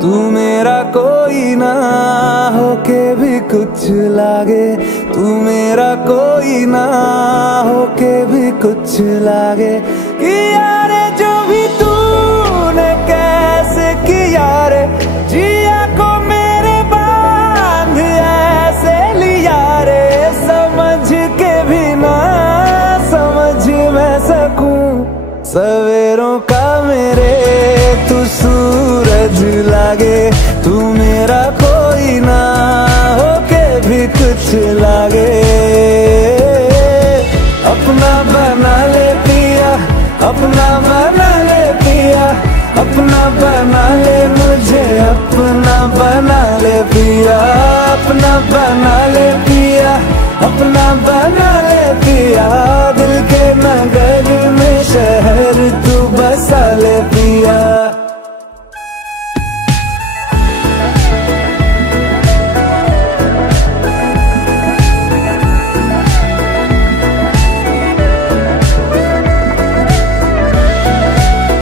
तू मेरा कोई ना होके भी कुछ लागे, तू मेरा कोई ना होके भी कुछ लागे। कि यारे जो भी तूने कैसे किया रे, जिया को मेरे बांध ऐसे लिया रे, समझ के भी ना समझ मैं सकूं सवेरों का मेरे तू सूरज लागे। तू मेरा कोई ना होके भी कुछ लागे। अपना बना ले पिया, अपना बना ले पिया, अपना बना ले मुझे, अपना बना ले पिया, अपना बना ले पिया, अपना बना ले पिया। दिल के नगर में शहर तू बसा ले पिया।